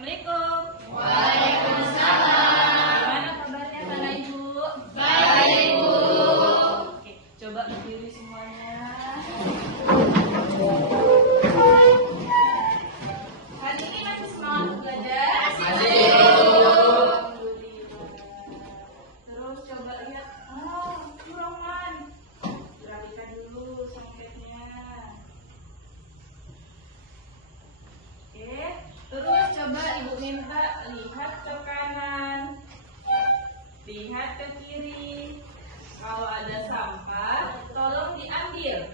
Assalamualaikum. Waalaikumsalam. Gimana kabarnya Bapak Ibu? Baik, Bu. Oke, coba berdiri semuanya. Hari ini masih semangat belajar? Masih. Alhamdulillah. Terus coba lihat, Roman. Perhatikan dulu songketnya. Oke, terus coba Ibu minta lihat ke kanan, lihat ke kiri. Kalau ada sampah, tolong diambil.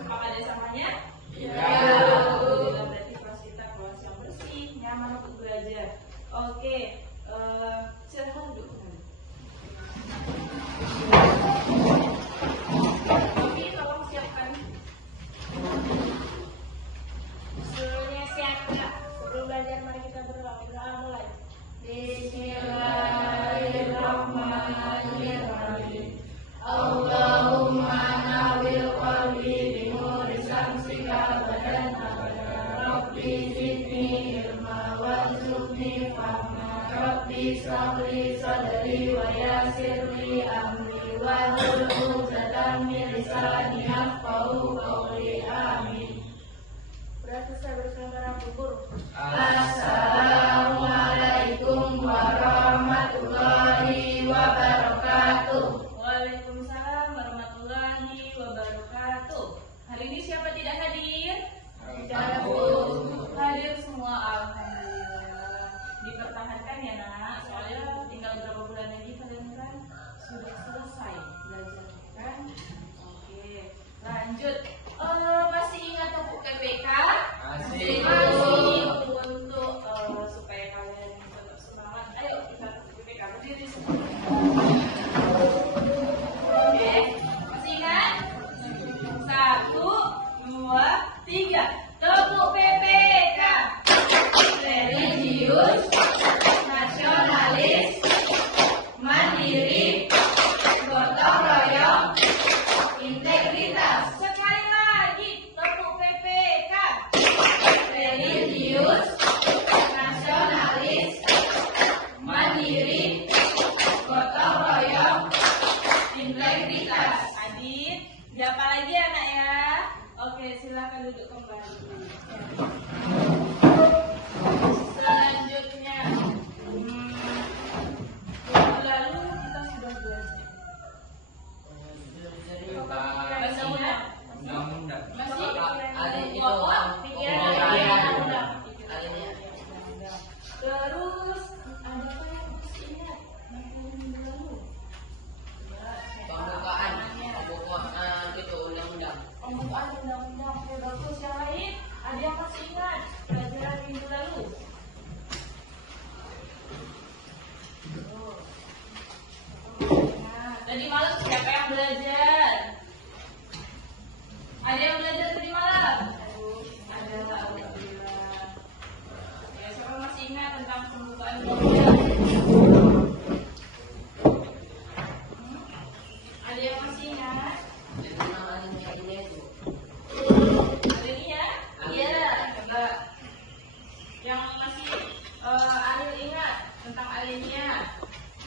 Apakah ada sampahnya? Iya. Alhamdulillah, berarti kelas kita kelas yang bersih, nyaman untuk belajar. Oke, silahkan duduk. Oke, tolong siapkan. Seluruhnya siap, Kak. Sebelum belajar, mari kita berdoa. Berdoa mulai. Bismillahirrahmanirrahim. Allahumma nawwir qalbi bi nuri syamsika badan abada. Rabbi zidni ilma warzuqni fahma. Rabbi shrahli sadri wa yassirli amri wahlul 'uqdatam min lisani yafqahu qawli. Amin. Berarti saya bersaudara guru. Assalamualaikum warahmatullahi wabarakatuh. Waalaikumsalam warahmatullahi wabarakatuh. Hari ini siapa tidak hadir? Tidak, Bu. Hadir semua, alhamdulillah. Dipertahankan ya nak, soalnya tinggal beberapa bulan lagi kalian kan sudah selesai belajar kan? Oke, lanjut. Masih ingat topik PPK? Masih. Untuk supaya kalian tetap semangat, ayo kita PPK berdiri semua. Oke, masih ingat? 1, 2, 3. Tepuk PPK. Religius, nasionalis, mandiri, gotong royong, integritas. Sekali lagi, tepuk PPK. Religius, nasionalis, mandiri, gotong royong, integritas. Adit, siapa lagi anak ya? Oke, silakan duduk kembali. Selanjutnya, minggu lalu kita sudah belajar. Bahasa undang. Masih? Terus ada apa yang masih ingat? Minggu lalu. Pembukaan undang-undang. Oke, bagus. Yang lain, ada yang masih ingat pelajaran minggu lalu? Nah, tadi malam siapa yang belajar? Ada yang belajar tadi malam? Ada, alhamdulillah. Ya, siapa masih ingat tentang pembukaan undang-undang? Ada yang masih ingat? Alinea? Iya, coba. Yang masih Alil ingat tentang alinea.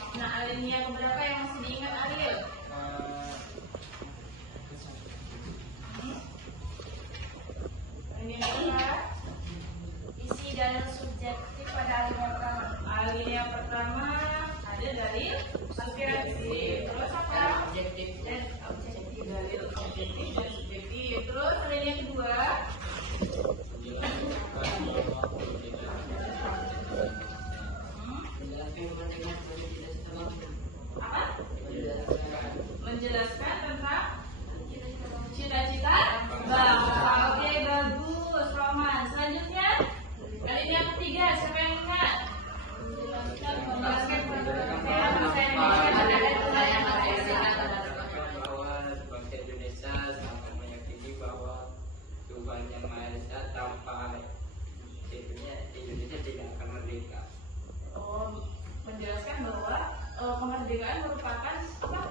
Makna alinea keberapa yang masih diingat Alil? Alinea apa? Isi dalil subjektif pada alinea pertama. Alinea pertama ada dalil subjektif. Terus apa? Dan objektif. Dalil objektif dan subjektif. Terus alinea kedua. Apa? Menjelaskan tentang cita-cita bangsa. Oke, bagus, Roman. Selanjutnya, kali ini yang ketiga, siapa yang ingat? Menjelaskan tentang bangsa Indonesia. Bahwa bangsa Indonesia sangat meyakini bahwa Tuhan yang Maha Esa tanpa Indonesia tidak akan merdeka. Menjelaskan bahwa kemerdekaan merupakan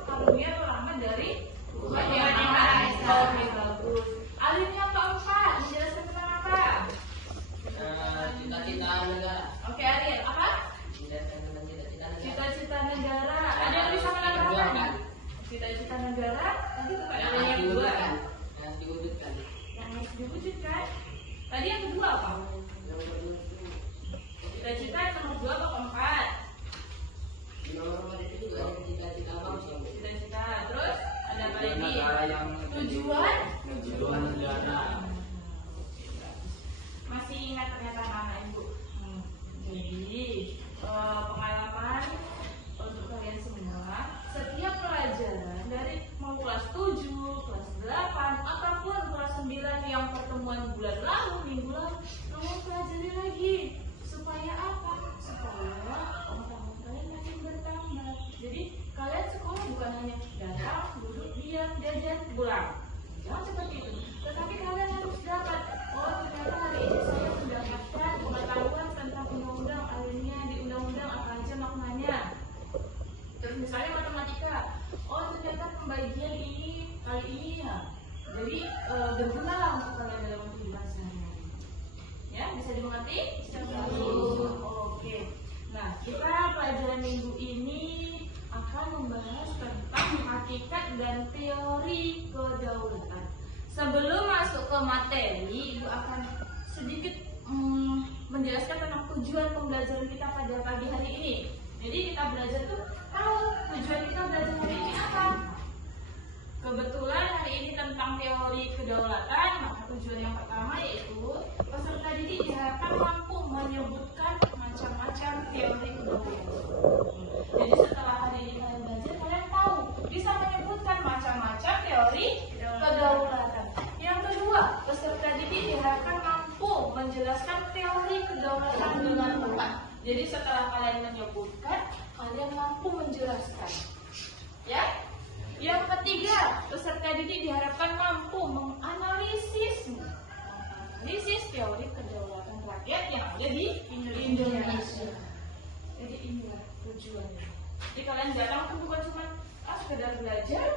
karunia atau rahmat dari Tuhan yang Maha Esa. Oke, bagus. Alinea keempat, menjelaskan tentang apa? Cita Cita-cita negara. Oke, Ariel, apa? Cita-cita negara. Ada yang bisa menambahkan? Cita-cita negara. Tadi bukan ada yang kedua kan? Yang diwujudkan. Yang harus diwujudkan. Tadi yang kedua apa? Cita-cita yang nomor 2 atau keempat? Di nomor 4 itu juga ada cita-cita bangsa. Cita-cita. Terus ada apa lagi? Negara yang Tujuan? tujuan negara. Masih ingat ternyata anak ibu. Jadi pengalaman untuk kalian semua, setiap pelajaran dari mau kelas 7, kelas 8, ataupun kelas 9 yang pertemuan bulan lalu, minggu lalu, kamu pelajari lagi. Supaya apa? Supaya pengetahuan kalian makin bertambah. Jadi kalian sekolah bukan hanya datang, duduk, diam, jajan, pulang. Jangan seperti itu. Tetapi kalian harus dapat. Oh, ternyata hari ini saya mendapatkan pengetahuan tentang undang-undang, akhirnya di undang-undang apa aja maknanya. Terus misalnya matematika. Oh, ternyata pembagian ini kali ini ya. Jadi berguna lah untuk kalian dalam kehidupan sehari-hari. Ya, bisa dimengerti? Oke. Nah, kita pelajaran minggu ini akan membahas tentang hakikat dan teori kedaulatan. Sebelum masuk ke materi, Ibu akan sedikit menjelaskan tentang tujuan pembelajaran kita pada pagi hari ini. Jadi kita belajar tuh tahu tujuan kita belajar hari ini apa. Kebetulan hari ini tentang teori kedaulatan, maka tujuan yang pertama yaitu peserta didik diharapkan mampu menyebutkan macam-macam teori kedaulatan. Jadi setelah hari ini kalian belajar, kalian tahu bisa menyebutkan macam-macam teori kedaulatan. Yang kedua, peserta didik diharapkan mampu menjelaskan teori kedaulatan dengan tepat. Jadi setelah kalian menyebutkan, kalian mampu menjelaskan. Ya. Yang ketiga, peserta didik diharapkan mampu menganalisis teori kedaulatan rakyat yang ada di Indonesia. Jadi inilah tujuannya. Jadi kalian datang itu bukan cuma sekedar belajar,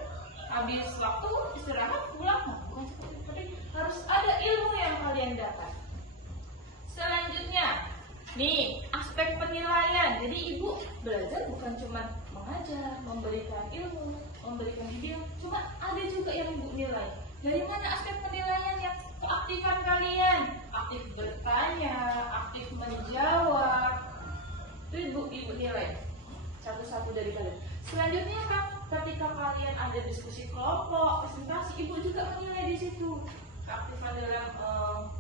habis waktu istirahat pulang, bukan seperti itu. Harus ada ilmu yang kalian dapat. Selanjutnya, nih aspek penilaian. Jadi ibu belajar bukan cuma mengajar, memberikan ilmu, memberikan video, cuma ada juga yang ibu nilai. Dari mana aspek penilaiannya? Keaktifan kalian, aktif bertanya, aktif menjawab. Itu ibu nilai satu-satu dari kalian. Selanjutnya kan, ketika kalian ada diskusi kelompok, presentasi, ibu juga menilai di situ. Keaktifan dalam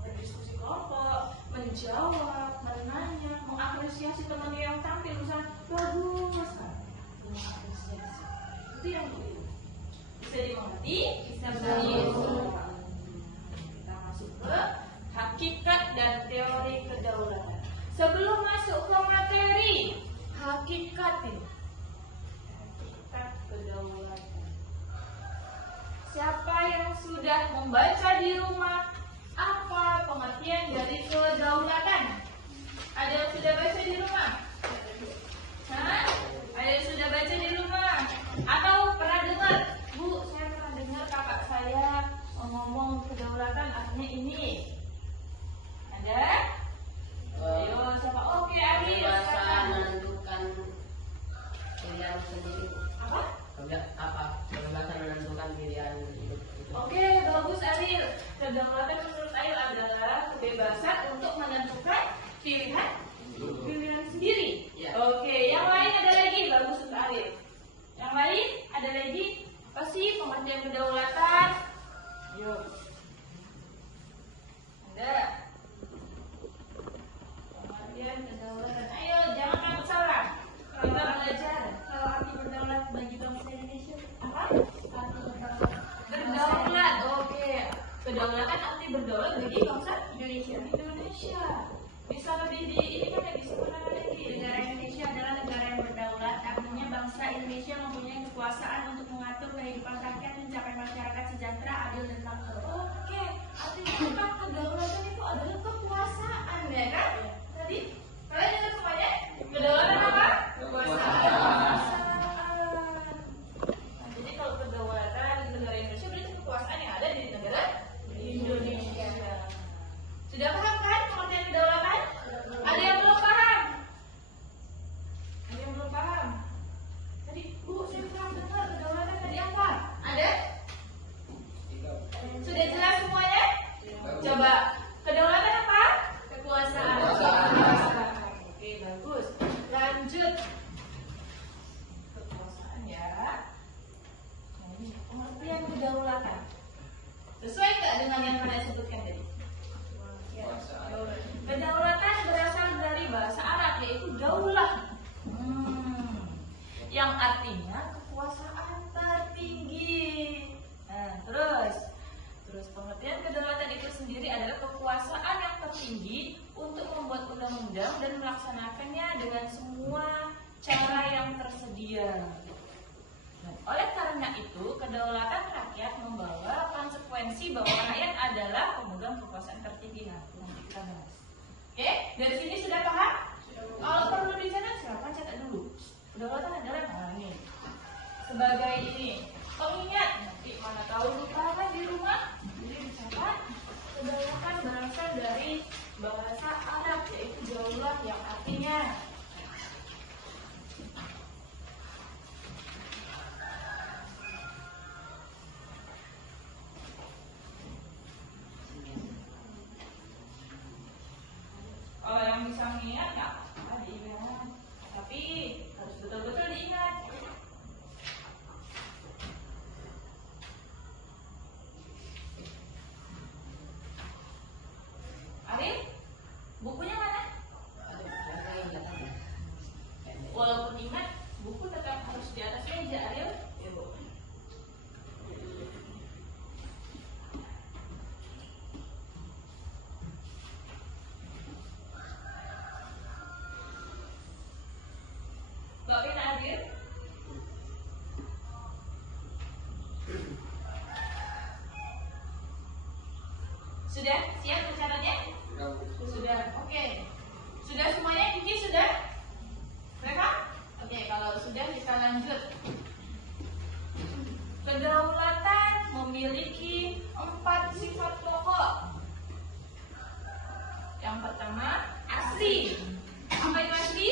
berdiskusi kelompok, menjawab, menanya, mengapresiasi teman yang tampil, misalnya bagus, mengapresiasi. Itu yang ibu. Bisa dimengerti? Bisa dimengerti. Kita masuk ke hakikat dan teori kedaulatan. Sebelum masuk ke materi, hakikat ini. Hakikat kedaulatan. Siapa yang sudah membaca di rumah apa pengertian dari kedaulatan? Ada yang sudah baca di rumah? Hah? Ada yang sudah baca di rumah? Atau pernah dengar? Bu, saya pernah dengar kakak saya ngomong kedaulatan artinya ini. Ada? Ayo, siapa? Oke, Ari. Kebebasan menentukan pilihan sendiri. Apa? Kebebasan menentukan pilihan hidup itu. Oke, bagus Ariel. Kedaulatan menurut Ariel adalah kebebasan untuk menentukan pilihan sendiri. Ya. Oke, yang lain ada lagi, bagus untuk Ariel. Yang lain ada lagi, apa sih pengertian kedaulatan? Yuk. Ada. Pengertian kedaulatan. Ayo, jangan takut salah. Kita belajar. Kalau arti berdaulat bagi bangsa Indonesia Apa? arti berdaulat Berdaulat, oke. Kedaulatan arti berdaulat bagi bangsa Indonesia. Bisa lebih di ini kan ya, bisa mana lagi? negara Indonesia adalah negara yang berdaulat, artinya bangsa Indonesia mempunyai kekuasaan untuk mengatur kehidupan rakyat mencapai masyarakat sejahtera, adil dan makmur. Oke, artinya kan kedaulatan itu adalah kekuasaan ya kan? Tadi kalian dengar semuanya? Kedaulatan apa? Kekuasaan. Nah, jadi kalau kedaulatan di negara Indonesia berarti kekuasaan yang ada di negara Indonesia. Sudah paham kan pengertian kedaulatan? undang-undang dan melaksanakannya dengan semua cara yang tersedia. Dan oleh karena itu, kedaulatan rakyat membawa konsekuensi bahwa rakyat adalah pemegang kekuasaan tertinggi. Nah, nanti kita bahas. Oke, dari sini sudah paham? Kalau perlu dicatat, silakan catat dulu. Kedaulatan adalah ini. Sebagai ini, pengingat, nanti mana tahu lupa kan di rumah, jadi dicatat. Kedaulatan berasal dari bahasa Arab, yaitu daulah yang artinya oh, yang bisa mengingat nggak apa diingat, tapi harus betul-betul diingat. Arif, bukunya mana? Walaupun ingat, buku tetap harus di atas meja, Arif. Ya, Bu. Mbak Pina hadir? Sudah siap mencatatnya? Sudah, oke. Sudah semuanya, Kiki sudah? Mereka? Oke, kalau sudah kita lanjut. Kedaulatan memiliki 4 sifat pokok. Yang pertama, asli. Apa itu asli?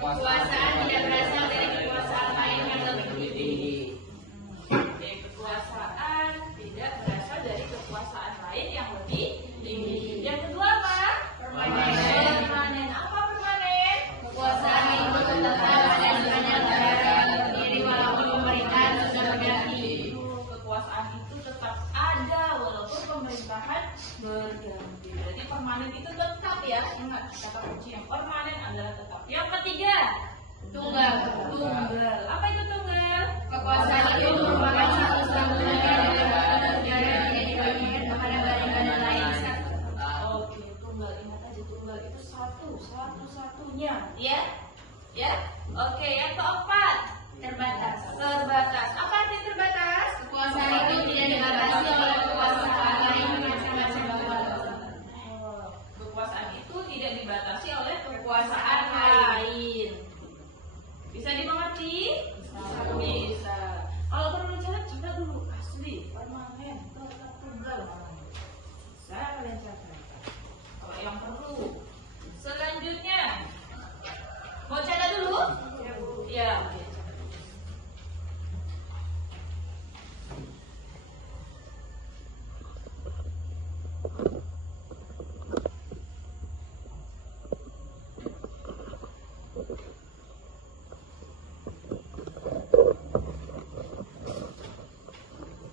Kekuasaan tidak berasal dari kekuasaan lain yang lebih tinggi. Oke, kekuasaan tidak berasal dari kekuasaan lain yang lebih tinggi. Yang kedua apa? Permanen. Apa permanen? Kekuasaan itu tetap ada di tangan negara sendiri walaupun pemerintahan sudah berganti. Kekuasaan itu tetap ada walaupun pemerintahan berganti. Jadi permanen itu tetap ya. Ingat kata kunci yang permanen adalah tetap. Yang ketiga, Tunggal. Apa itu tunggal? Kekuasaan itu merupakan satu-satunya dari negara yang menjadi bagian kepada negara lain. Oke, tunggal. Ingat aja tunggal itu satu-satunya. Ya. Oke, yang keempat, Terbatas. Apa arti terbatas? Kekuasaan itu tidak dibatasi oleh kekuasaan lain macam-macam. Kekuasaan itu tidak dibatasi oleh kekuasaan lain. Bisa dimengerti? Bisa. Kalau perlu catat, catat dulu. Asli, permanen, tetap tunggal. Bisa kalian catat. Kalau yang perlu. Selanjutnya, mau catat dulu? Ya. Oke.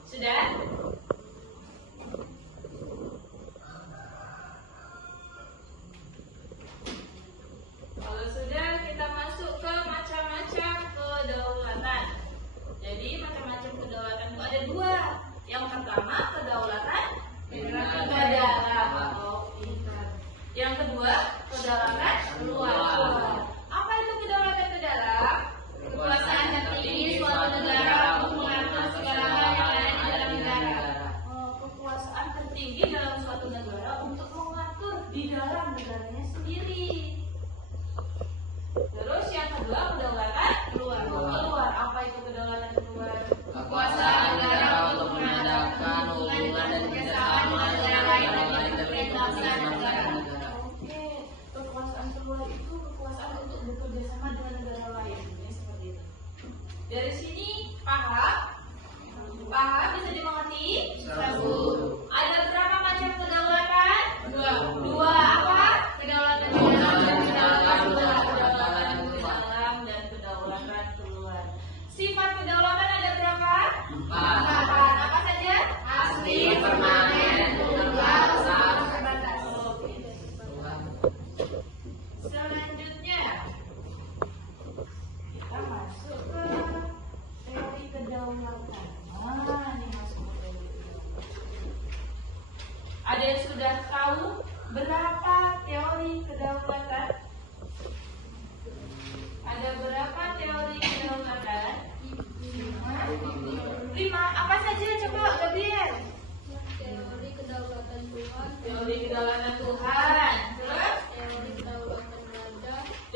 Sudah? Kalau sudah, kita masuk ke macam-macam kedaulatan. Jadi macam-macam kedaulatan itu ada 2. Yang pertama, kedaulatan dalam. Yang kedua, kedaulatan luar. Apa itu kedaulatan ke dalam? Kekuasaan tertinggi suatu negara untuk mengatur segala hal yang ada di dalam negara. Kekuasaan tertinggi dalam suatu negara untuk mengatur di dalam negaranya sendiri. Terus yang kedua, kedaulatan keluar. Apa itu kedaulatan keluar? Kekuasaan negara untuk mengadakan hubungan dan kerjasama dengan negara lain dan menentukan bangsa dan negara. Oke, kekuasaan keluar itu kekuasaan untuk bekerja sama dengan negara lain. Ini seperti itu. Dari sini paham? Bisa dimengerti? Ada berapa macam kedaulatan? 2. Apa? Kedaulatan Kedaulatan dalam dan kedaulatan keluar. Sifat kedaulatan ada berapa? 4. Apa saja? asli, permanen, tunggal, sama, terbatas. Oke. Selanjutnya kita masuk ke teori kedaulatan. Ini masuk ke teori kedaulatan. Ada yang sudah tahu berapa teori kedaulatan?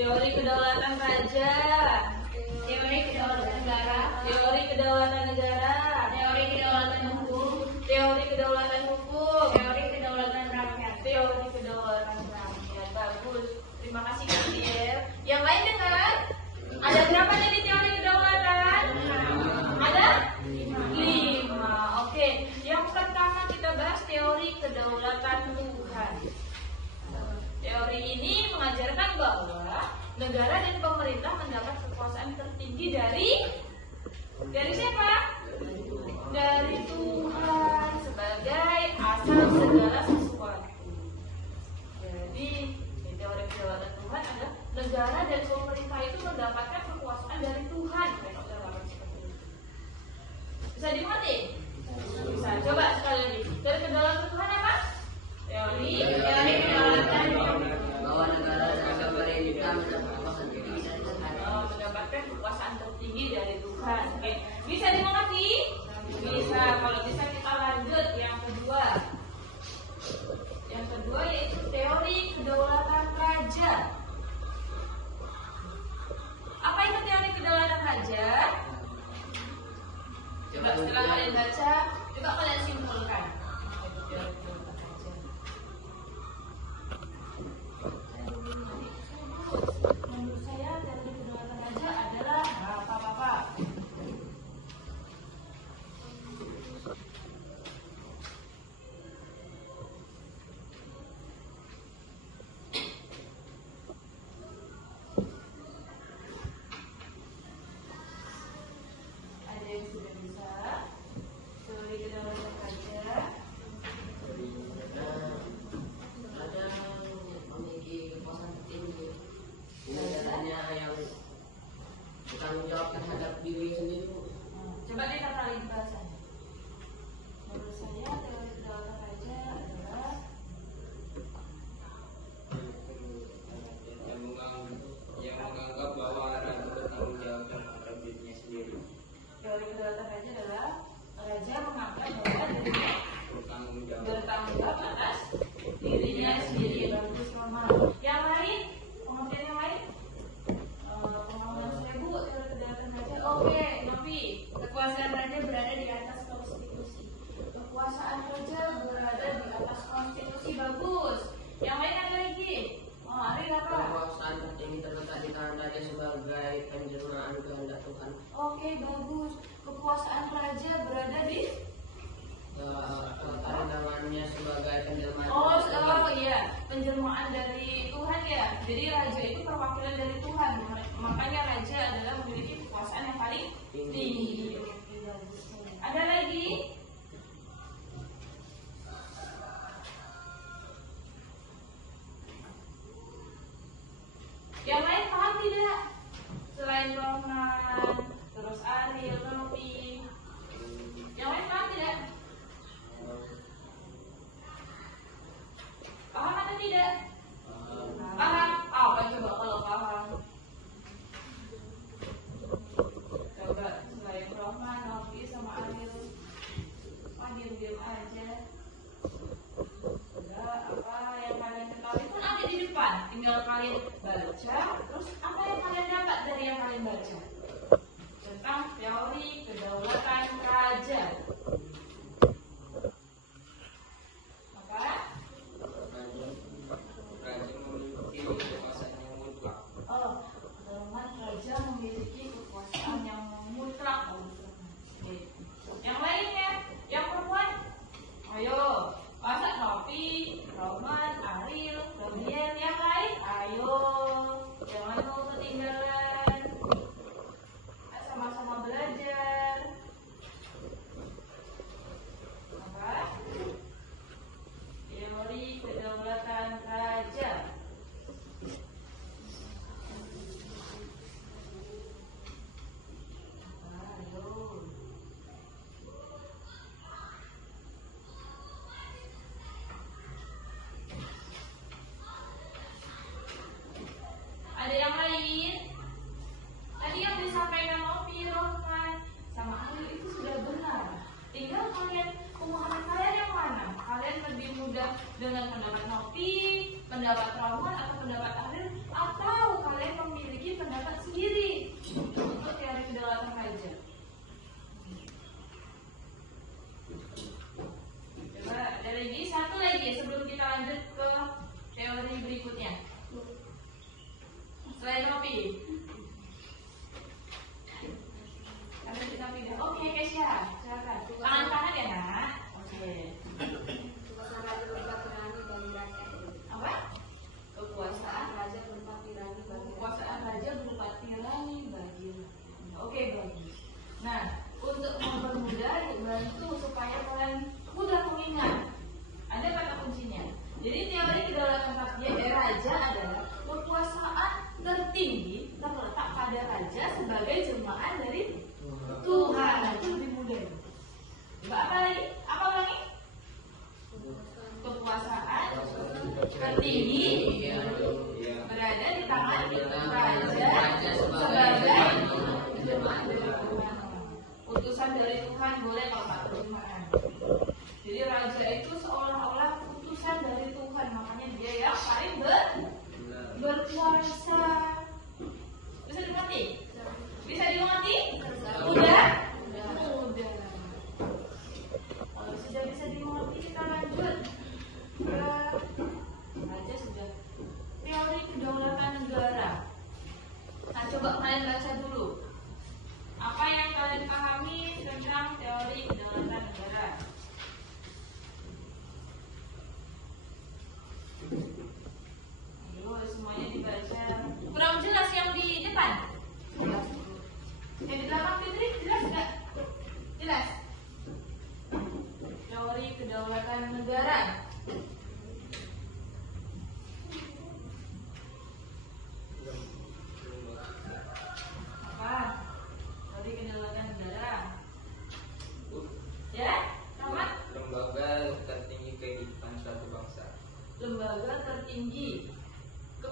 Teori kedaulatan raja. Teori kedaulatan negara. Teori kedaulatan negara. Teori kedaulatan hukum. Teori kedaulatan hukum. Teori kedaulatan rakyat. Teori kedaulatan rakyat. Bagus. Terima kasih Kak Diel. Yang lain dengar? Ada berapa jadi teori kedaulatan? Ada? 5. Oke. Yang pertama kita bahas teori kedaulatan Tuhan. Teori ini mengajarkan bahwa negara dan pemerintah mendapat kekuasaan tertinggi dari siapa? Dari Tuhan sebagai asal segala sesuatu. Jadi teori kedaulatan Tuhan adalah negara dan pemerintah itu mendapatkan kekuasaan dari Tuhan. Bisa dimengerti? Bisa. Coba sekali lagi. Teori kedaulatan Tuhan apa? Teori kedaulatan bahwa negara dan pemerintah mendapat kekuasaan tertinggi dari Tuhan. mendapatkan kekuasaan tertinggi dari Tuhan. Oke. Bisa dimengerti? Bisa. Kalau bisa kita lanjut yang kedua. Yang kedua yaitu teori kedaulatan raja. Apa itu teori kedaulatan raja? Coba setelah kalian baca, coba kalian simpulkan. Menurut saya teori kedaulatan raja adalah apa? Ada yang sudah bisa? Teori kedaulatan raja. Ada memiliki kekuasaan tertinggi. Negaranya yang bertanggung jawab terhadap diri sendiri. Coba deh kata lagi bahasanya. Menurut saya teori kedaulatan raja adalah yang menganggap bahwa raja bertanggung jawab terhadap dirinya sendiri. teori kedaulatan raja adalah raja menganggap bahwa dirinya Bertanggung jawab. bertanggung jawab atas dirinya sendiri. Bagus Mama. Yang lain, pengertian yang lain? Pengalaman seribu teori kedaulatan raja. Oke, Novi. Kekuasaan raja berada di atas konstitusi. Kekuasaan raja berada di atas konstitusi. Bagus. Yang lain ada lagi? Ari apa? Kekuasaan tertinggi terletak di tangan raja sebagai penjelmaan kehendak Tuhan. Oke, bagus. Kekuasaan raja berada di Tangannya sebagai penjelmaan. iya, penjelmaan dari Tuhan ya. Jadi raja itu perwakilan dari Tuhan. Makanya raja adalah memiliki kekuasaan yang paling tinggi. Oke, bagus. Ada lagi? Yang lain paham tidak? Selain Roman, terus Ariel, Novi. Yang lain paham tidak? Paham atau tidak? Paham? Apa coba kalau paham? Coba selain Roman, Novi sama Ariel. Diam-diam aja. Udah, apa yang kalian ketahui pun ada di depan. Tinggal kalian baca. Terus apa yang kalian dapat dari yang kalian baca? Tentang teori kedaulatan raja. Apa? Raja memiliki kekuasaan yang mutlak. Oh, kedaulatan raja memiliki kekuasaan yang mutlak. Oke. Yang lainnya, yang perempuan, ayo, masa Novi, Roman, Ariel, Gabriel, yang lain, ayo, jangan mau ketinggalan, sama-sama belajar.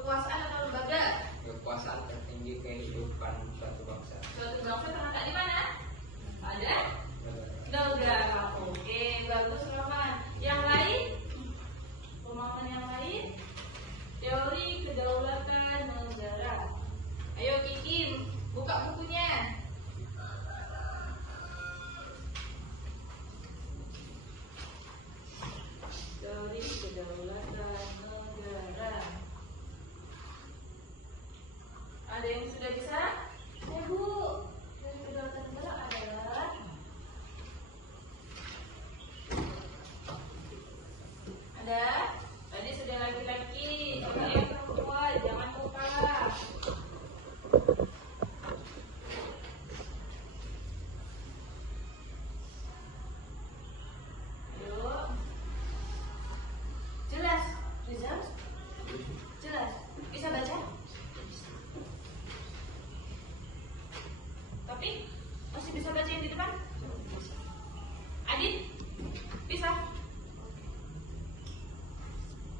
kekuasaan atau lembaga? Kekuasaan tertinggi kehidupan suatu bangsa. Suatu bangsa terletak di mana? Pada negara. Oke, bagus Roman. Yang lain? Pemahaman yang lain? Teori kedaulatan negara. Ayo Kiki, buka bukunya. Teori kedaulatan negara. Ada yang sudah bisa? Ya Bu, teori kedaulatan negara adalah ada. Tadi sudah laki-laki, coba yang perempuan, jangan lupa. Ayo. Jelas, Rizal? Jelas. Bisa baca? Tapi masih bisa baca yang di depan? Adit? Bisa?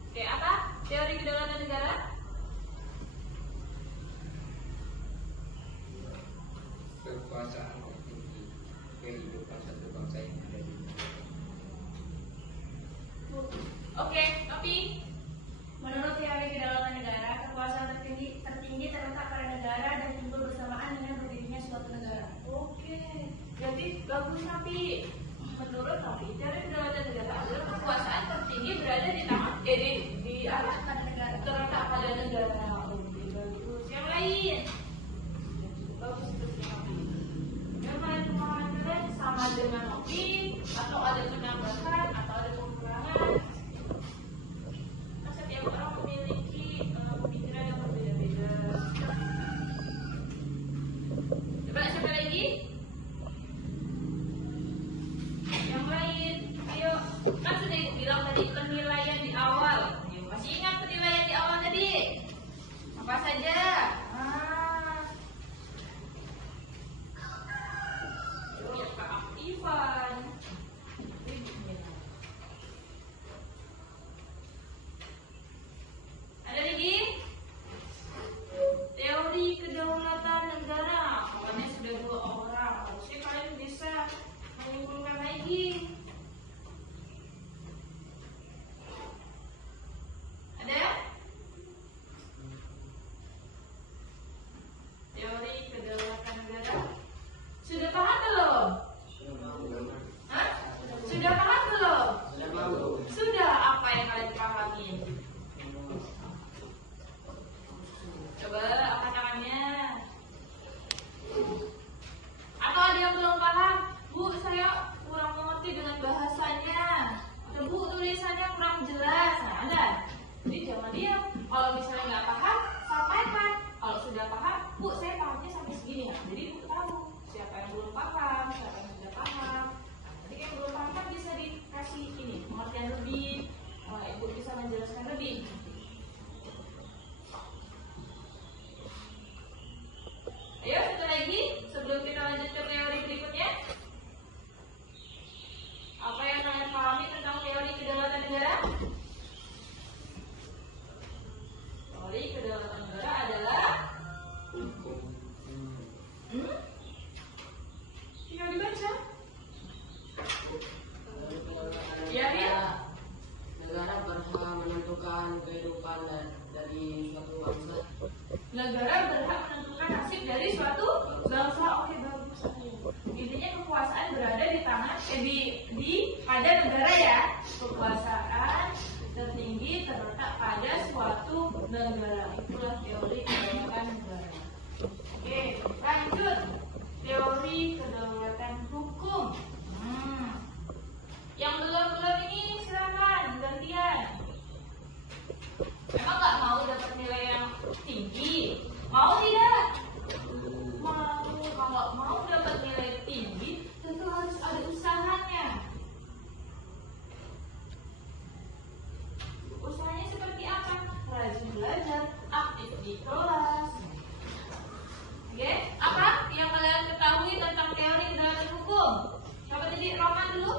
Oke, apa? Teori kedaulatan negara? Kekuasaan tertinggi kehidupan suatu bangsa yang ada di Oke, tapi menurut teori kedaulatan negara, kekuasaan tertinggi terletak pada negara dan timbul bersamaan dengan berdirinya suatu negara. Oke, jadi bagus Nabi. Menurut Nabi, teori kedaulatan negara adalah kekuasaan tertinggi berada di tangan di arah Pada negara. terletak pada negara. Oke, bagus. Yang lain, bagus terus Nabi. Yang lain pemahaman kalian sama dengan Nabi atau ada penambahan atau ada pengurangan? Kan setiap orang memiliki pemikiran yang berbeda-beda. Coba siapa lagi? Yang lain, ayo. Kan sudah ibu bilang tadi penilaian di awal. Ayo, masih ingat penilaian di awal tadi? Apa saja? Ayo, keaktifan. Ada lagi? Teori kedaulatan negara. Awalnya sudah 2 orang. Harusnya kalian bisa menyimpulkan lagi. Ada? Teori kedaulatan negara. Sudah paham belum? Hah? Sudah paham belum? Sudah, apa yang kalian pahami? Coba angkat tangannya. Atau ada yang belum paham? Bu, saya kurang mengerti dengan bahasanya. Atau Bu, tulisannya kurang jelas. Nah, ada. Jadi jangan diam. Kalau misalnya nggak paham, sampaikan. Kalau sudah paham, Bu, saya pahamnya sampai segini ya. Jadi Bu tahu siapa yang belum paham, siapa yang sudah paham. Nah, nanti yang belum paham kan bisa dikasih ini pengertian lebih. Ibu bisa menjelaskan lebih. Ayo satu lagi sebelum kita lanjut ke teori berikutnya. Apa yang kalian pahami tentang teori kedaulatan negara? Teori kedaulatan negara adalah tinggal dibaca. Ya, Bil? Negara berhak menentukan kehidupan dari suatu bangsa. Negara berhak menentukan nasib dari suatu bangsa. Oke, bagus. Intinya kekuasaan berada di tangan pada negara ya. Kekuasaan tertinggi terletak pada suatu negara. Itulah teori kedaulatan negara. Oke, lanjut. Teori kedaulatan hukum. Yang belum ini silakan gantian. Emang nggak mau dapat nilai yang tinggi? Mau tidak? Mau. Kalau mau dapat nilai tinggi, tentu harus ada usahanya. Usahanya seperti apa? Rajin belajar, aktif di kelas. Oke, apa yang kalian ketahui tentang teori kedaulatan hukum? Coba tadi Roman dulu.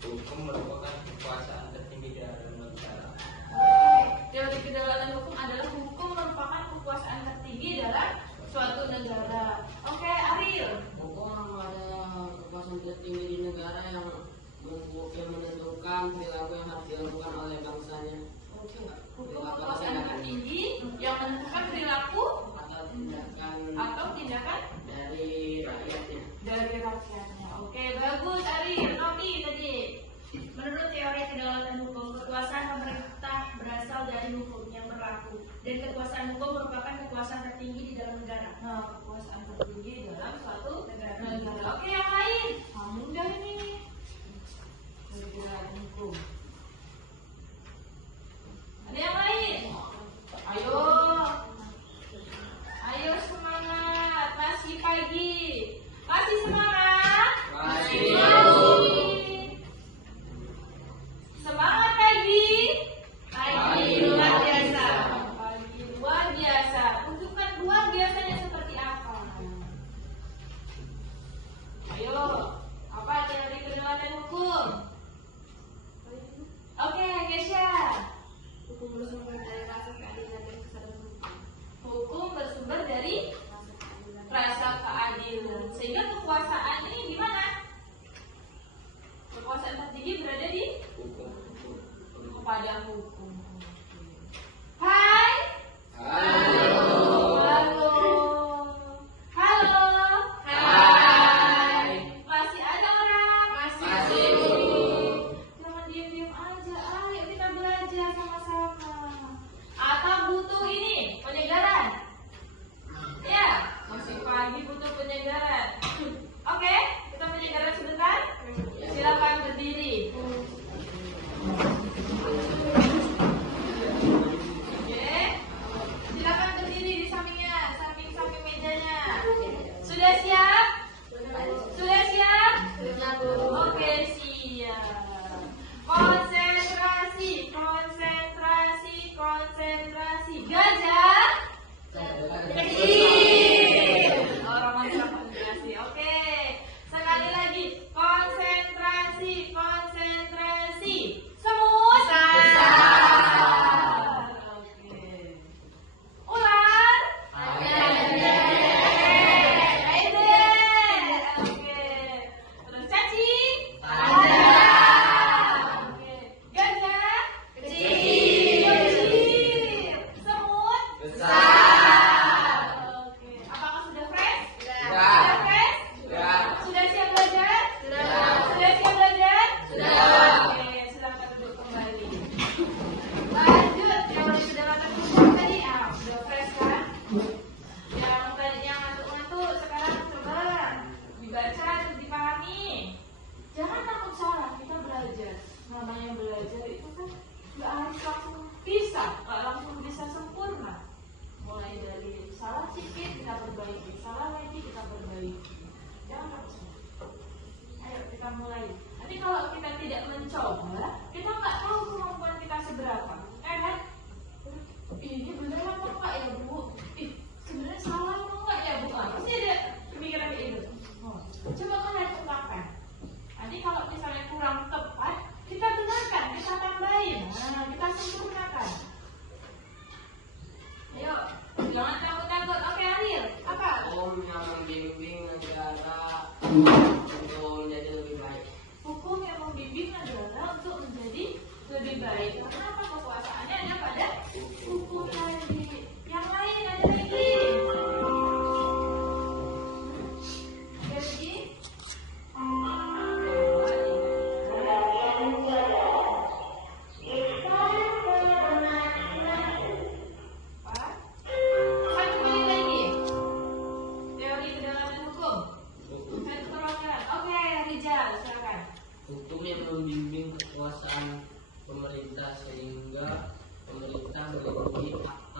Hukum merupakan kekuasaan tertinggi dalam negara. hukum yang berlaku. Dan kekuasaan hukum merupakan kekuasaan tertinggi di dalam negara. Nah, kekuasaan tertinggi dalam suatu Negara. Oke, yang lain. Kamu udah ini. Negara hukum. Ada yang lain? Ayo. Ayo semangat. Masih pagi. Masih semangat? Masih. Semangat pagi. Pagi luar biasa. Pagi luar biasa. Tunjukkan luar biasanya seperti apa. Ayo. Apa teori kedaulatan hukum? Oke, Kesha. Hukum bersumber dari rasa keadilan dan kesadaran hukum. Hukum bersumber dari rasa keadilan. Sehingga kekuasaan ini di mana? Kekuasaan tertinggi berada di Hukum. kepada hukum. Hai. Halo. Halo. Halo. Hai. Masih ada orang? Masih. Jangan diam-diam aja. Ayo kita belajar sama-sama. Atau butuh ini penyegaran? Ya, masih pagi butuh penyegaran. Oke, kita penyegaran sebentar. Silakan berdiri. Oke, silakan berdiri di sampingnya, samping mejanya. Sudah siap? Sudah siap? Oke, siap. Konsentrasi, konsentrasi, konsentrasi. Gajah kecil. Orang masa konsentrasi. Oke. Sekali lagi. Konsentrasi, konsentrasi. Semut besar. Oke. Ular. Aide. Oke. Terus cacing. Oke. Gajah kecil. Semut Besar. Oke. Apakah sudah fresh? Sudah. Sudah fresh? Sudah. Sudah siap belajar? Sudah. Sudah siap belajar? Sudah. Oke, silakan duduk kembali. Lanjut, teori kedaulatan hukum tadi. Sudah fresh kan? Yang tadinya ngantuk-ngantuk, sekarang coba dibaca terus dipahami. Jangan takut salah, kita belajar. Namanya belajar itu kan nggak harus langsung bisa, nggak langsung bisa sempurna. Mulai dari salah sedikit kita perbaiki, salah lagi kita perbaiki. Jangan takut salah. Ayo kita mulai. Nanti kalau kita tidak mencoba, kita nggak tahu kemampuan kita seberapa. Kan? Ini benar apa enggak ya Bu? Sebenarnya salah apa enggak ya Bu? Pasti ada pemikiran kayak gitu. Coba kalian ungkapkan. Nanti kalau misalnya kurang tepat, kita benarkan, kita tambahin, kita sempurnakan. Ayo, jangan takut-takut. Oke, Aril, apa? Om yang membimbing negara untuk menjadi lebih baik. Hukum yang membimbing negara untuk menjadi lebih baik. Karena apa? Kekuasaannya ada pada hukum tadi. Yang lain ada lagi. Ada lagi? Apa? Satu menit lagi. Teori kedaulatan hukum. Satu perwakilan. Oke, Rizal, silakan. Hukum yang membimbing kekuasaan pemerintah sehingga pemerintah melindungi hak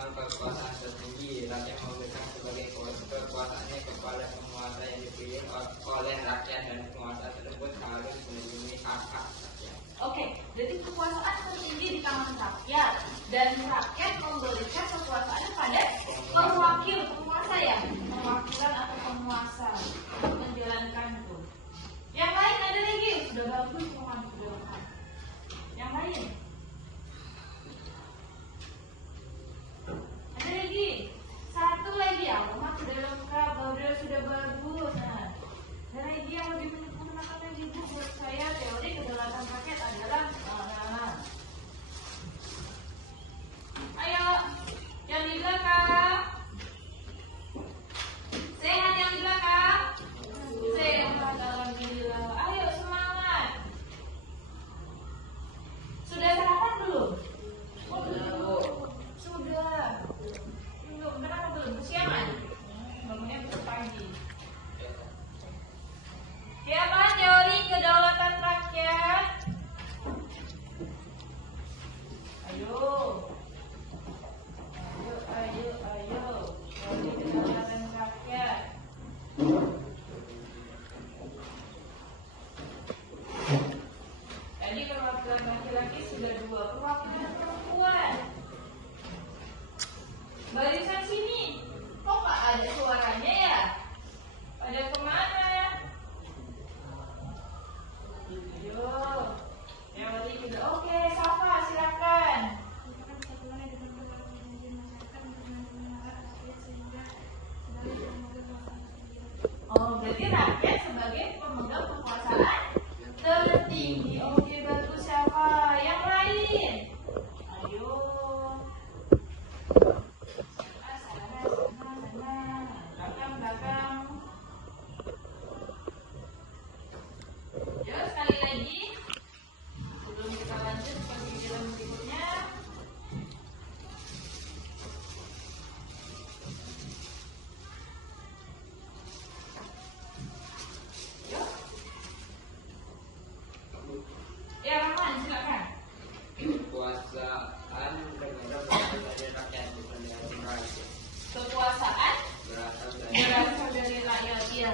memegang kekuasaan tertinggi. Rakyat memegang sebagai kekuasaannya kepala penguasa yang dipilih oleh rakyat, dan penguasa tersebut harus melindungi hak-hak rakyat. Oke, jadi kekuasaan tertinggi di tangan rakyat, dan rakyat memberikan kekuasaan pada pewakil penguasa ya, perwakilan atau penguasa untuk menjalankan itu. Yang lain ada lagi? Sudah bagus teman, sudah bagus. Yang lain? Ada lagi? Satu lagi ya, Mama sudah lengkap, Baudel sudah bagus. Nah, ada lagi yang lebih menekankan lagi Bu, buat saya teori kedaulatan rakyat adalah ayo, yang di belakang. Sehat yang di belakang? Sehat, alhamdulillah. Ayo semangat. Sudah sarapan belum? Oh, belum. Sudah. Belum. Kenapa belum? Kesiangan? Bangunnya pagi. Siapa teori kedaulatan rakyat? Ayo. Ayo. Teori kedaulatan rakyat. Tadi perwakilan laki-laki sudah 2, perwakilan perempuan. Barisan sini, kok nggak ada suaranya ya? Pada kemana? Ayo, teori kita. Oke, Safa silakan. Oh, berarti rakyat sebagai pemegang kekuasaan tertinggi. Oke, bagus siapa? Yang lain? Ayo. Belakang. Ya, sekali lagi. Sebelum kita lanjut ke pembicaraan berikutnya. Ya, Rahman, silakan. Kekuasaan negara berasal dari rakyat, bukan dari rakyat. Kekuasaan Berasal dari rakyat, ya.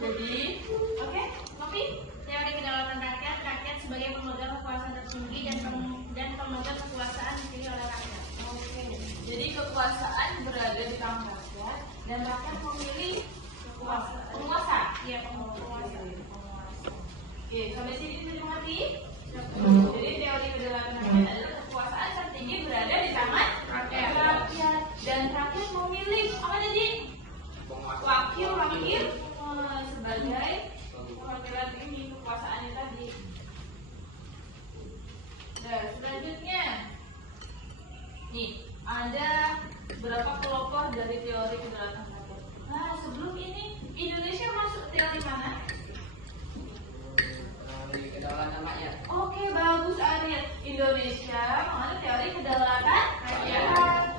Jadi, oke, Novi? Teori kedaulatan rakyat, rakyat sebagai pemegang kekuasaan tertinggi dan pemegang kekuasaan dipilih oleh rakyat. Oke. Jadi kekuasaan berada di tangan rakyat dan rakyat memilih penguasa. Iya, penguasa. Oke, sampai sini sudah dimengerti? Jadi teori kedaulatan rakyat adalah kekuasaan tertinggi berada di tangan rakyat dan rakyat memilih apa tadi? Wakil sebagai perwakilan ini kekuasaannya tadi. Nah, selanjutnya nih ada berapa kelompok dari teori kedaulatan rakyat. Nah, sebelum ini Indonesia masuk teori mana? Teori kedaulatan rakyat. Oke, bagus Ariel. Indonesia mengenai teori kedaulatan rakyat.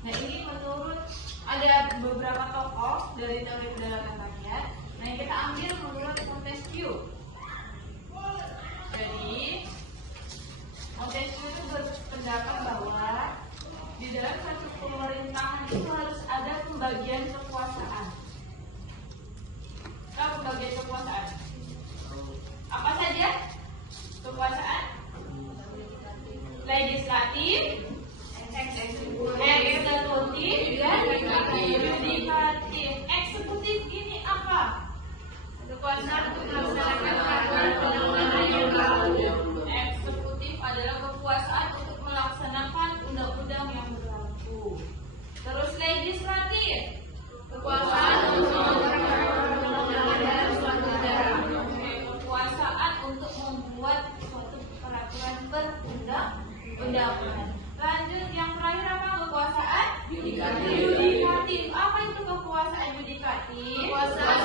Nah, ini menurut ada beberapa tokoh dari teori kedaulatan rakyat. Nah, yang kita ambil menurut Montesquieu. Jadi, Montesquieu itu berpendapat bahwa di dalam satu pemerintahan itu harus ada pembagian kekuasaan. Tahu pembagian kekuasaan? Apa saja kekuasaan? Legislatif, eksekutif, dan yudikatif. Eksekutif ini apa? Kekuasaan untuk melaksanakan peraturan undang-undang. Eksekutif adalah kekuasaan untuk melaksanakan undang-undang yang berlaku. Terus legislatif, kekuasaan untuk menerapkan undang-undang dalam suatu negara. Kekuasaan untuk membuat suatu peraturan perundang-undangan. Lanjut yang terakhir apa kekuasaan? Yudikatif. Apa itu kekuasaan yudikatif? Kekuasaan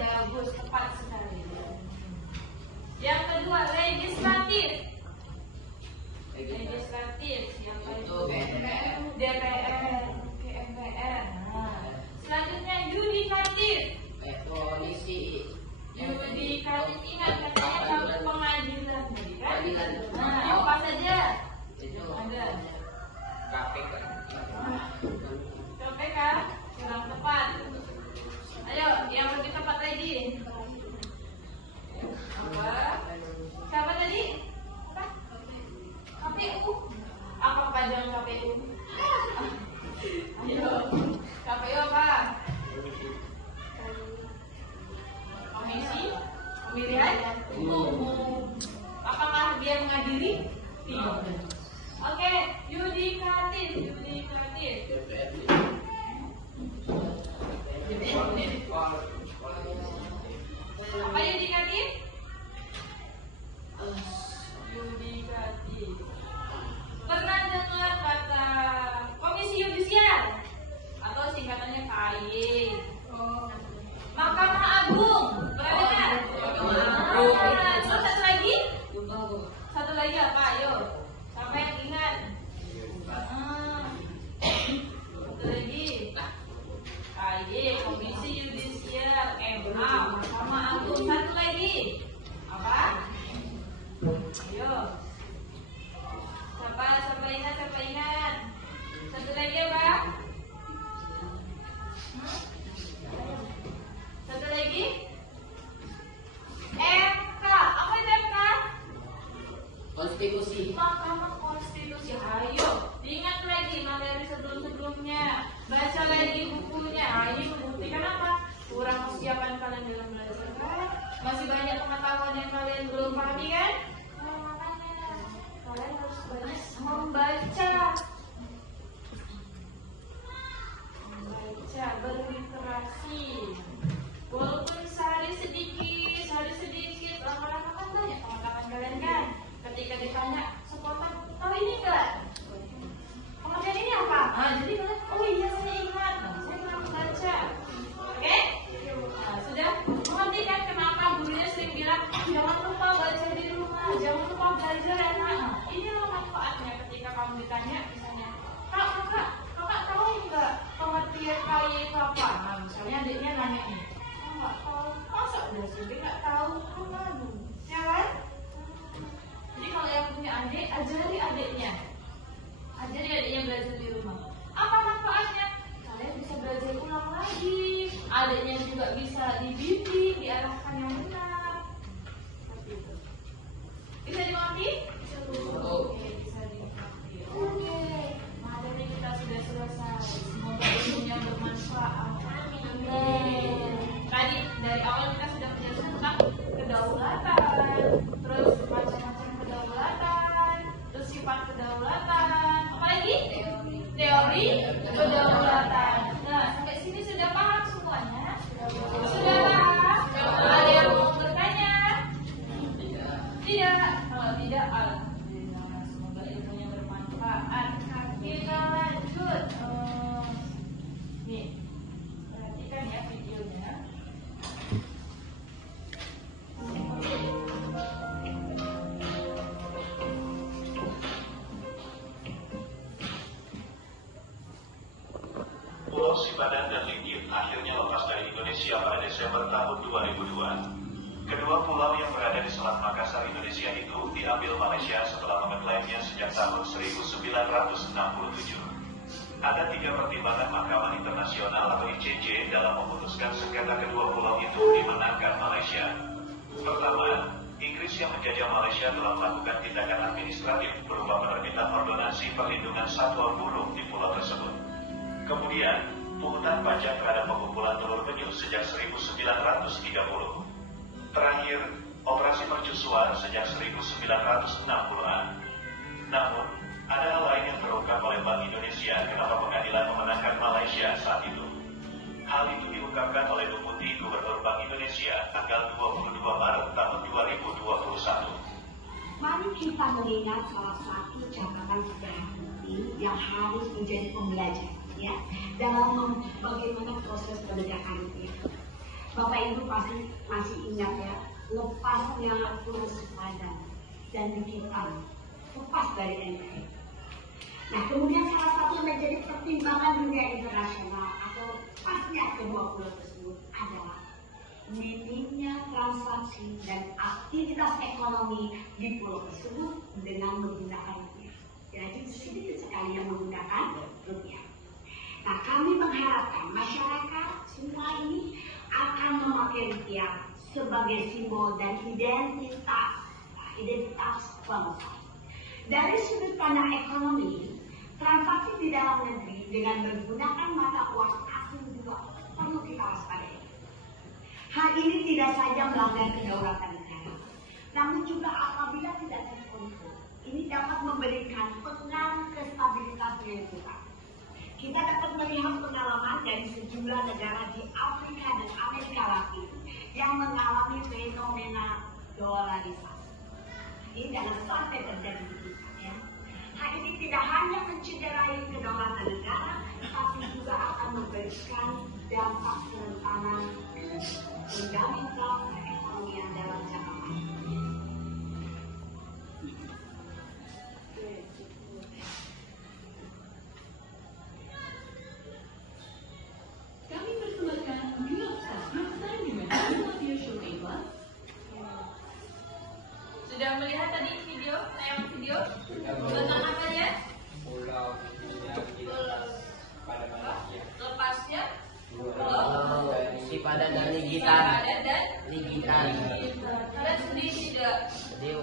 bagus, tepat sekali. Yang kedua, legislatif. Legislatif, siapa itu? DPR. Oke, MPR. Nah, selanjutnya yudikatif. Polisi. Yudikatif, ingat katanya kalau pengadilan, kan? Pengadilan. Nah, apa saja? Itu Ada. KPK. KPK, kurang tepat. Ayo, yang lebih tepat lagi. Apa? Siapa tadi? Apa? KPU. Apa panjang KPU? Ayo, KPU apa? Komisi Pemilihan Umum. Apakah dia mengadili? Tidak. Oke, yudikatif. Apa yudikatif? Yudikatif. Pernah dengar kata Komisi Yudisial atau singkatannya KAY? Mahkamah Agung. Pernah dengar? Satu lagi? Satu lagi apa? Ayo. Siapa yang ingat? Satu lagi. KAY, Komisi Yudisial, MA, Mahkamah Agung. Satu lagi. Apa? Ayo. Siapa ingat? Satu lagi apa? Satu lagi? MK. Apa itu MK? Konstitusi. Mahkamah Konstitusi. Ayo, ingat lagi materi sebelumnya. Baca lagi bukunya. Ini membuktikan apa? Kurang kesiapan kalian dalam belajar kan? Masih banyak pengetahuan yang kalian belum pahami kan? Nah, makanya kalian harus banyak membaca, berliterasi. Walaupun sehari sedikit, lama-lama kan banyak pengetahuan kalian kan? Ketika ditanya, spontan, tahu ini enggak? Pengertian ini apa? Jadi kalian, oh iya saya ingat, saya pernah membaca. Oke? Nah, sudah mengerti kan kenapa gurunya sering bilang, jangan lupa baca di rumah, jangan lupa belajar ya nak. Inilah manfaatnya ketika kamu ditanya, misalnya, kakak tahu enggak pengertian KAY itu apa? Nah, misalnya adiknya nanya nih, nggak tahu, masa udah sendiri nggak tahu? Ya kan? Jadi kalau yang punya adik, ajari adiknya belajar di rumah. Apa manfaatnya? Kalian bisa belajar ulang lagi, adiknya juga bisa dibimbing, diarahkan yang benar. Seperti itu. Bisa dimengerti? Oke, bisa dimengerti. Oke, materi kita sudah selesai. Semoga ilmunya bermanfaat. Amin. Tadi dari awal kita sudah menjelaskan tentang kedaulatan, terus macam-macam kedaulatan, terus sifat kedaulatan, apa lagi? Teori kedaulatan. Nah, sampai sini sudah paham semuanya? Sudah paham? Ada yang mau bertanya? Tidak. Kalau tidak, alhamdulillah. Semoga ilmunya bermanfaat. Kita lanjut. Nih, perhatikan ya videonya. Pulau Sipadan dan Linggit akhirnya lepas dari Indonesia pada Desember tahun 2002. Kedua pulau yang berada di Selat Makassar, Indonesia itu diambil Malaysia setelah mengklaimnya sejak tahun 1967. Ada 3 pertimbangan Mahkamah Internasional atau ICJ dalam memutuskan sengketa kedua pulau itu dimenangkan Malaysia. Pertama, Inggris yang menjajah Malaysia telah melakukan tindakan administratif berupa penerbitan ordonansi perlindungan satwa burung di pulau tersebut. Kemudian, pungutan pajak terhadap pengumpulan telur penyu sejak 1930. Terakhir, operasi mercusuar sejak 1960-an. Namun, ada hal lain yang terungkap oleh Bank Indonesia kenapa pengadilan memenangkan Malaysia saat itu. Hal itu diungkapkan oleh Deputi Gubernur Bank Indonesia tanggal 22 Maret tahun 2021. Mari kita mengingat salah satu catatan sejarah penting yang harus menjadi pembelajaran ya dalam bagaimana proses penegakan itu. Bapak Ibu pasti masih ingat ya, lepasnya Pulau Sipadan dan digital lepas dari NKRI. Nah, kemudian salah satu yang menjadi pertimbangan dunia internasional atau pasnya kedua pulau tersebut adalah minimnya transaksi dan aktivitas ekonomi di pulau tersebut dengan menggunakan rupiah. Jadi sedikit sekali yang menggunakan rupiah. Nah, kami mengharapkan masyarakat semua ini akan memakai rupiah sebagai simbol dan identitas bangsa. Dari sudut pandang ekonomi, transaksi di dalam negeri dengan menggunakan mata uang asing juga perlu kita waspadai. Hal ini tidak saja melanggar kedaulatan negara, namun juga apabila tidak terkontrol, ini dapat memberikan pengaruh ke stabilitas nilai tukar. Kita dapat melihat pengalaman dari sejumlah negara di Afrika dan Amerika Latin yang mengalami fenomena dolarisasi. Ini jangan sampai terjadi di kita ya. Hal ini tidak hanya mencederai kedaulatan negara, tapi juga akan memberikan dampak kerentanan ke fundamental perekonomian dalam jangka panjang. Kami persembahkan Biopsa Master dengan audio shooting class. Sudah melihat tadi video, tayangan video tentang apa ya? Pulau pada Malaysia. Lepasnya Sipadan dan Sipadan dan Ligitan. Kalian sedih tidak? Sedih.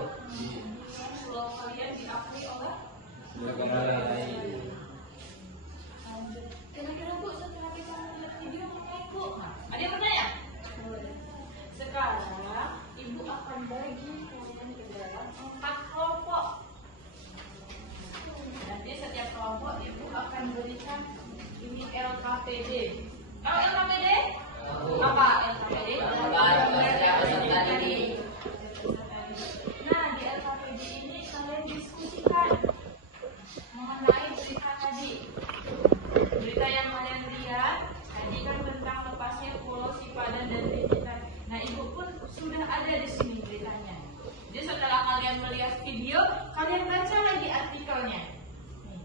Kalau kalian diakui oleh Negara lain. kira-kira Bu setelah kita melihat video mengenai Bu, ada yang bertanya? Sekarang Ibu akan bagi kalian ke dalam 4 kelompok. Nanti setiap kelompok Ibu akan berikan ini LKPD. Tahu LKPD? Apa LKPD? Nah, di LKPD ini kalian diskusikan mengenai berita tadi. Berita yang kalian lihat tadi kan tentang lepasnya Pulau Sipadan dan Ligitan. Nah, Ibu pun sudah ada di sini beritanya. Jadi setelah kalian melihat video, kalian baca lagi artikelnya. Nih.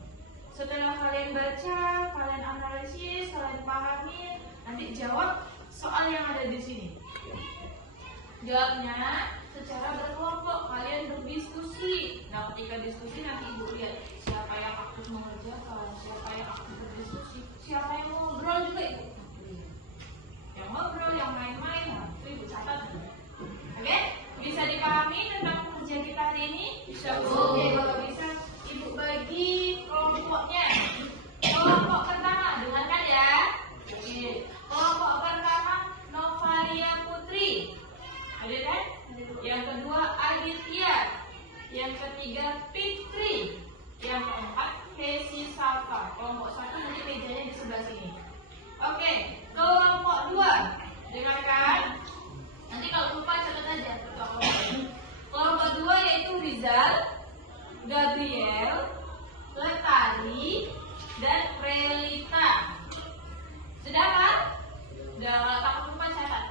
Setelah kalian baca, kalian analisis, kalian pahami, nanti jawab soal yang ada di sini. Jawabnya secara berkelompok, kalian berdiskusi. Nah, ketika diskusi nanti Ibu lihat siapa yang aktif mengerjakan, siapa yang aktif berdiskusi, siapa yang ngobrol juga Ibu. Yang ngobrol, yang main-main, nah, itu Ibu catat. Oke? Bisa dipahami tentang kerja kita hari ini? Bisa, Bu. Oke, kalau bisa Ibu bagi kelompoknya. Kelompok pertama, dengarkan ya. Oke. Kelompok pertama Novaria Putri. Ada kan? Yang kedua Aditya. Yang ketiga Fitri. Yang keempat Hesi Safa. Kelompok 1 nanti mejanya di sebelah sini. Oke, kelompok 2. Dengarkan. Nanti kalau lupa catat aja. Kelompok 2 yaitu Rizal, Gabriel, Letari, dan Relita. Sudah kan? Sudah, kalau takut lupa catat.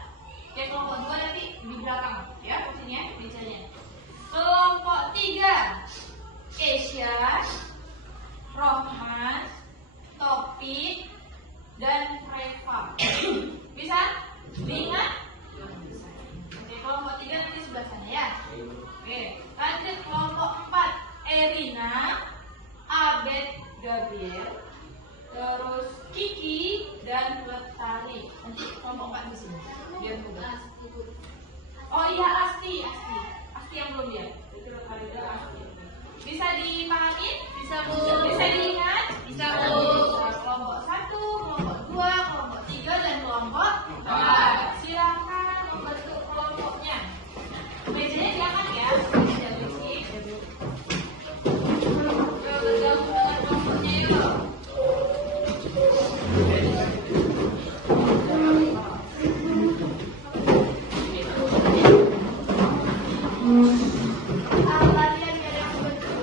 Oke, kelompok 2 nanti di belakang ya posisinya, mejanya. Kelompok 3 Kesya, Rohman, Topik, dan Reva. Bisa? Diingat? Bisa. Oke, kelompok 3 nanti sebelah sana ya. Oke, lanjut kelompok 4 Erina, Abed, Gabriel, terus Kiki, dan Letari. Nanti kelompok 4 di sini. Biar mudah. Oh iya, Asti yang belum ya. Itu Letari dan Asti. Bisa dipahami? Bisa, Bu. Bisa diingat? Bisa, Bu. Kelompok 1, kelompok 2, kelompok 3, dan kelompok 4. Silakan membentuk kelompoknya. Mejanya diangkat ya. Meja bersih. Bergabung dengan kelompoknya yuk. Kalian ada yang bentuk.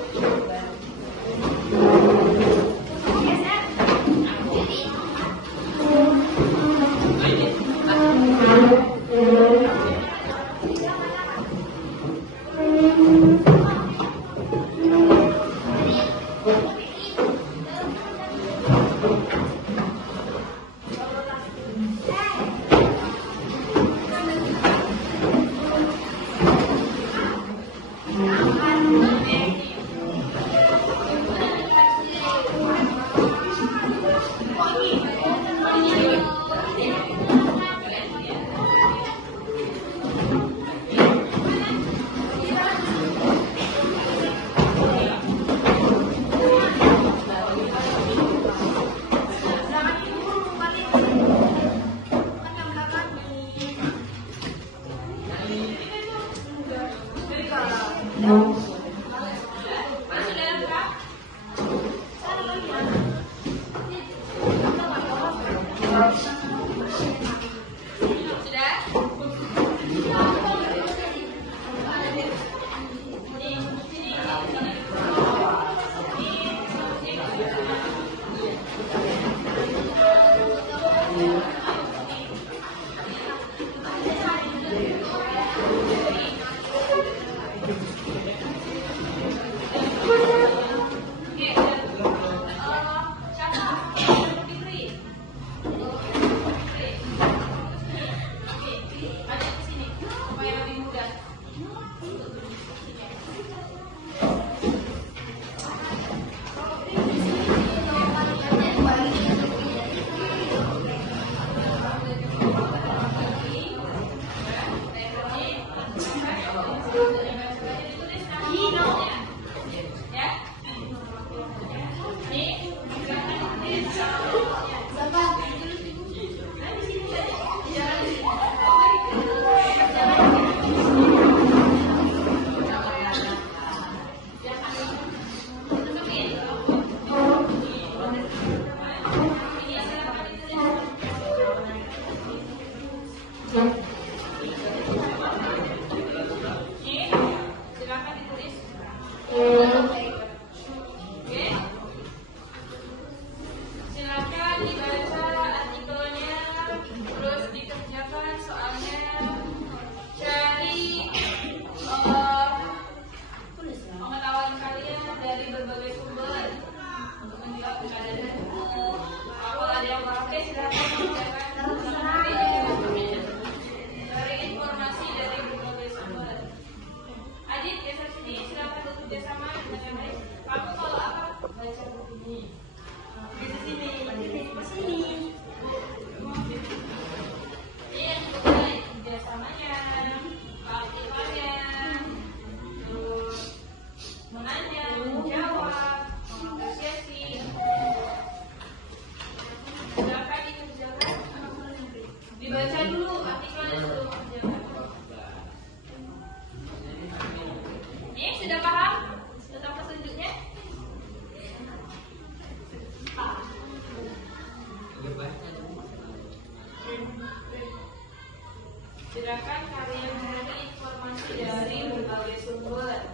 Silakan kalian mencari informasi dari berbagai sumber.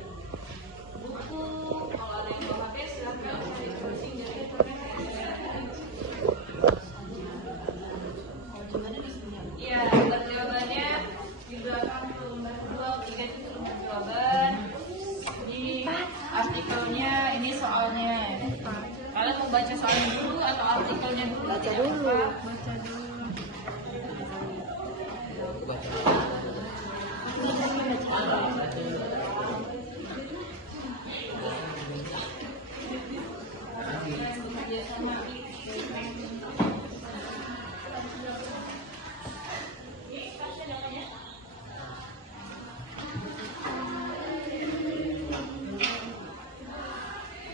Buku, kalau ada yang mau pakai silakan cari browsing dari internet. Iya, lembar jawabannya di belakang lembar 2, 3 itu lembar jawaban. Di artikelnya ini soalnya. Kalian mau baca soalnya dulu atau artikelnya dulu? Baca dulu. Baca dulu.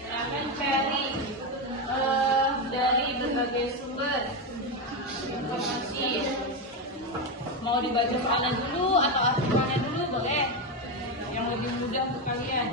Silakan cari dari berbagai sumber informasi. Mau dibaca soalnya dulu atau artikelnya dulu boleh, yang lebih mudah untuk kalian.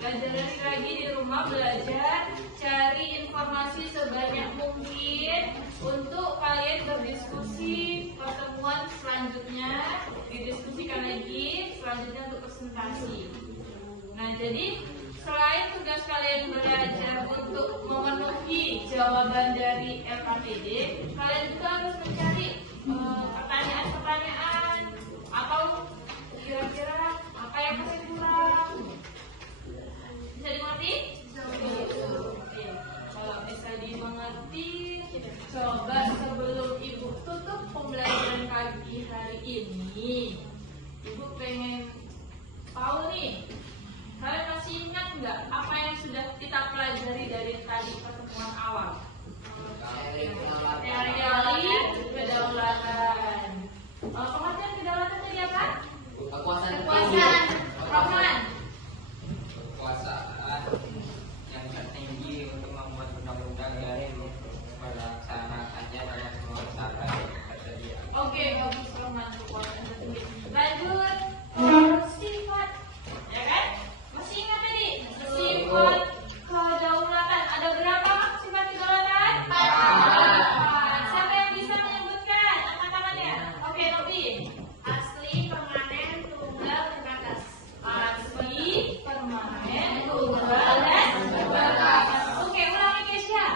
Belajar lagi di rumah, belajar cari informasi sebanyak mungkin untuk kalian berdiskusi pertemuan selanjutnya, didiskusikan lagi selanjutnya untuk presentasi. Nah, jadi selain tugas kalian belajar untuk memenuhi jawaban dari LKTD, kalian juga harus mencari pertanyaan-pertanyaan atau kira-kira apa yang masih kurang. Bisa dimengerti? Iya. Kalau bisa dimengerti, coba sebelum Ibu tutup pembelajaran pagi hari ini, Ibu pengen tahu nih, kalian masih ingat nggak apa yang sudah kita pelajari dari tadi pertemuan awal? Teori kedaulatan. Pengertian kedaulatan tadi apa? Kekuasaan. Kekuasaan yang tertinggi untuk membuat undang-undang dan melaksanakannya dalam semua usaha yang tersedia. Oke, bagus Roman, kekuasaan tertinggi. Lanjut, sifat, ya kan? Masih ingat tadi? Sifat kedaulatan. Ada berapa sifat kedaulatan? 4. Siapa yang bisa menyebutkan? Angkat tangannya. Oke, Nobi. Asli, permanen, tunggal, terbatas. Asli, permanen, tunggal, dan terbatas. Oke, ulangi Kesya.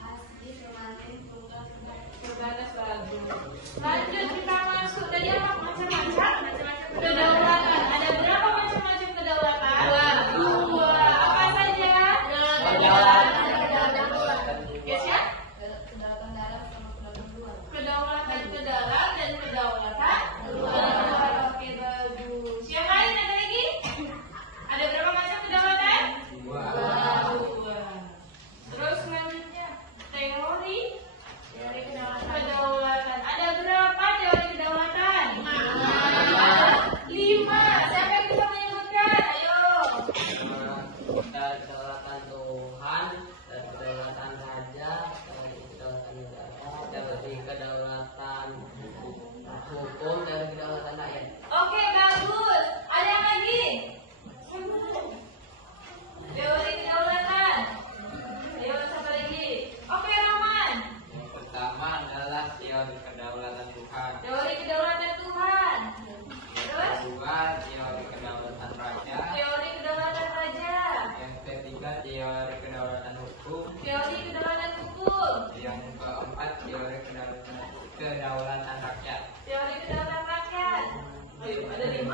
Asli, permanen, tunggal, terbatas. Terbatas, bagus. Lanjut, kita masuk tadi apa? Macam-macam kedaulatan. Ada berapa macam-macam kedaulatan? 2. Apa saja? Kesya? Kedaulatan dalam sama kedaulatan luar. Kedaulatan ke dalam dan kedaulatan luar. Oke, bagus. Yang lain ada lagi? Ada berapa macam kedaulatan? 2. Terus selanjutnya teori kedaulatan. Ada berapa teori kedaulatan? 5. Siapa yang bisa menyebutkan? Ayo. Kedaulatan Tuhan, dan kedaulatan raja, dan kedaulatan negara, dan kedaulatan hukum, dan kedaulatan rakyat. Oke, bagus. Ada yang lagi? Teori kedaulatan. Ayo, siapa lagi? Oke, Roman. Yang pertama adalah teori kedaulatan Tuhan. Teori kedaulatan Tuhan. Terus? Kedua, teori kedaulatan raja. Teori kedaulatan raja. Yang ketiga, teori kedaulatan hukum. Teori kedaulatan hukum. Yang keempat, teori kedaulatan rakyat. Teori kedaulatan rakyat. Ayo, ada 5.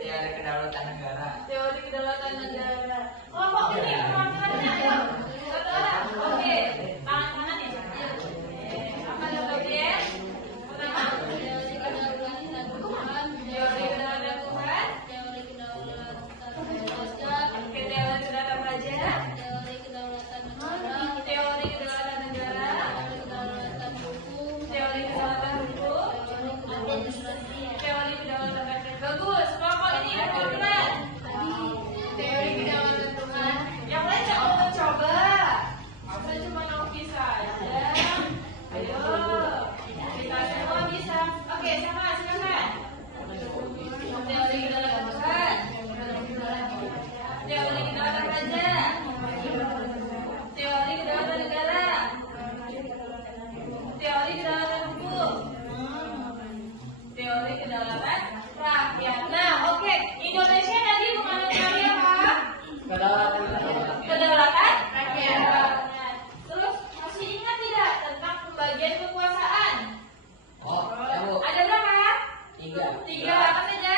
Teori kedaulatan negara. Teori kedaulatan negara. Kelompok ini perwakilannya, ayo. Satu orang. Oke. Tangan kanan ya. Apa yang bagian? Pertama. Teori kedaulatan Tuhan. Teori kedaulatan Tuhan. Teori kedaulatan raja. Oke, teori kedaulatan raja. Teori kedaulatan negara. Teori kedaulatan negara. Teori kedaulatan hukum. Teori kedaulatan hukum. Teori kedaulatan rakyat. Bagus. Kelompok ini perwakilan. Teori kedaulatan Tuhan. Yang lain jangan mau mencoba. Saya cuma Novi saja. Ayo. Kita semua bisa. Oke, sama silakan. Teori kedaulatan Tuhan. Teori kedaulatan raja. Teori kedaulatan negara. Teori kedaulatan hukum. Teori kedaulatan rakyat. Nah, oke. Indonesia tadi menganut teori apa? Kedaulatan rakyat. Terus masih ingat tidak tentang pembagian kekuasaan? Ada berapa? 3. Apa saja?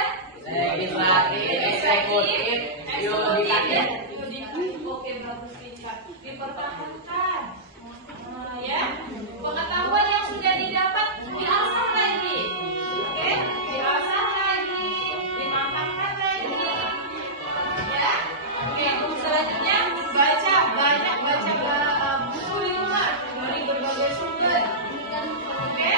Eksekutif, yudikatif. Oke, bagus Richard. Dipertahankan. Ya, pengetahuan yang sudah didapat diasah lagi. Oke, diasah lagi, dimantapkan lagi. Ya, oke. Selanjutnya baca banyak, baca buku di rumah dari berbagai sumber. Oke.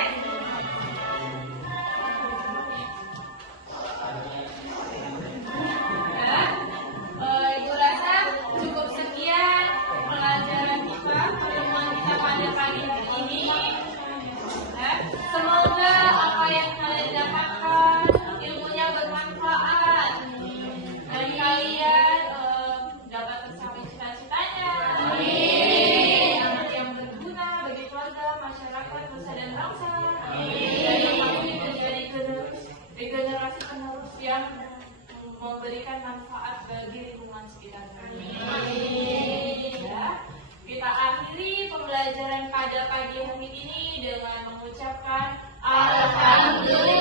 Ibu rasa cukup sekian pelajaran kita, pertemuan kita pada pagi hari ini. Semoga apa yang kalian dapatkan ilmunya bermanfaat dan pada pagi hari ini dengan mengucapkan Alhamdulillah.